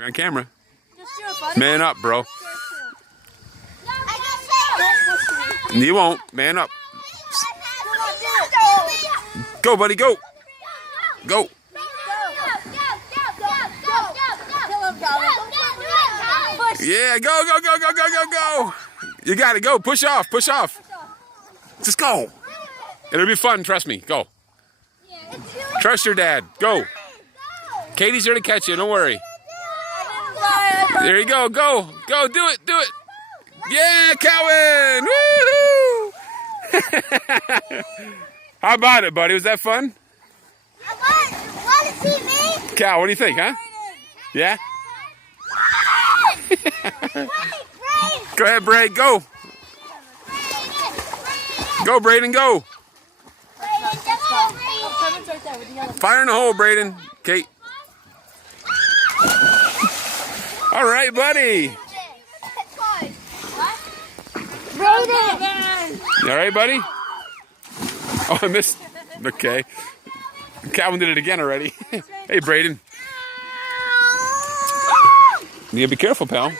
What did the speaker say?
You're on camera. Just do it, buddy. Man up, bro. Don't push me. You won't. Man up. Come on, do it. Go, buddy, go. Go. Yeah, go, go, go, go, go, go, go. You got it. Go. Push off. Push off. Just go. It'll be fun. Trust me. Go. Trust your dad. Go. Katie's here to catch you. Don't worry. There you go. Go. Go. Do it. Do it. Yeah, Calvin. Woohoo. How about it, buddy? Was that fun? Want to see me? Cal, what do you think, huh? Yeah? Go ahead, Braden. Go. Go, Braden. Go. Fire in the hole, Braden. Kate. All right, buddy. You all right, buddy? Oh, I missed. Okay. Calvin did it again already. Hey, Braden. You gotta be careful, pal.